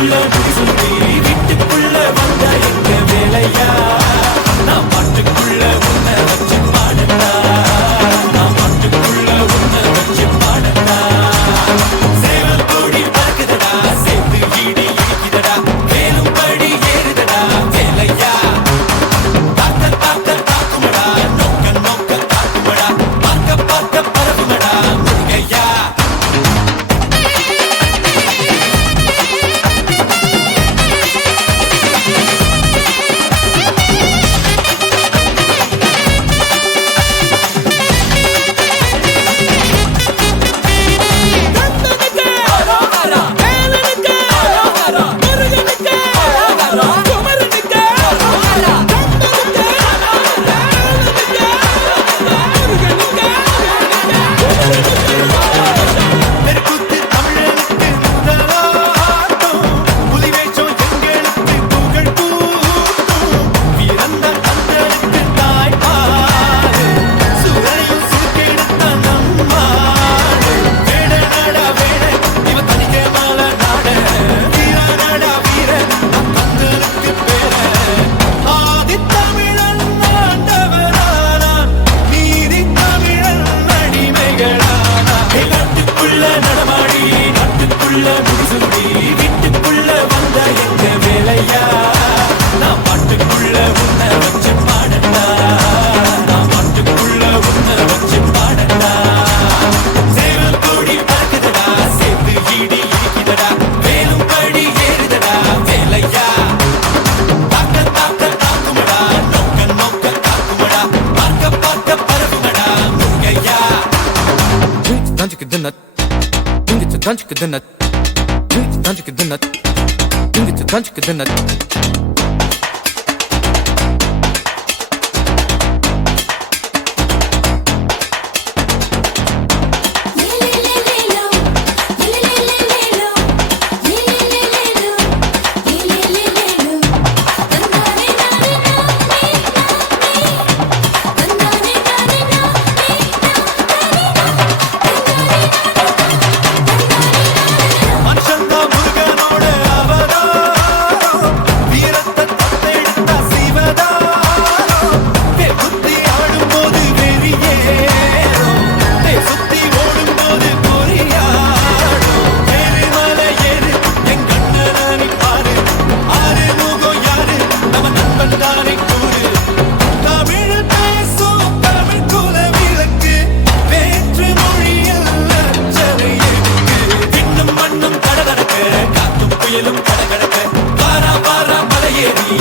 நாட்டுக்குள்ள முடிசொல்லி வீட்டுக்குள்ள வந்த எங்க வேலையா நான் பாட்டுக்குள்ள உன்னை வச்சு பாடட்டா நான் பாட்டுக்குள்ள உன்னை வச்சு பாடட்டா சேவல் கோடி பறக்குதடா சேர்த்து ஈடு இடிக்குதடா மேலும் படி ஏறுதடா வேலையா தாக்க தாக்க தாக்குமடா நோக்க நோக்க தாக்குமடா பார்க்க பார்க்க பரவுமடா முருகையா வீட்டுக்குள்ள வந்த எங்க வேலையா நான் பாட்டுக்குள்ள உன்னை வச்சு பாடட்டா நான் பாட்டுக்குள்ள உன்னை வச்சு பாடட்டா சேவல் கோடி பறக்குதடா சேர்த்து ஈடு இடிக்குதடா மேலும் படி ஏறுதடா வேலையா தாக்க தாக்க தாக்குமடா நோக்க நோக்க தாக்குமடா பார்க்க பார்க்க பரவுமடா முருகையா Tanjik the nut, tanjik the nut, tanjik the nut. புயலும் கடகடக்க வாரா வாரா மலையேறி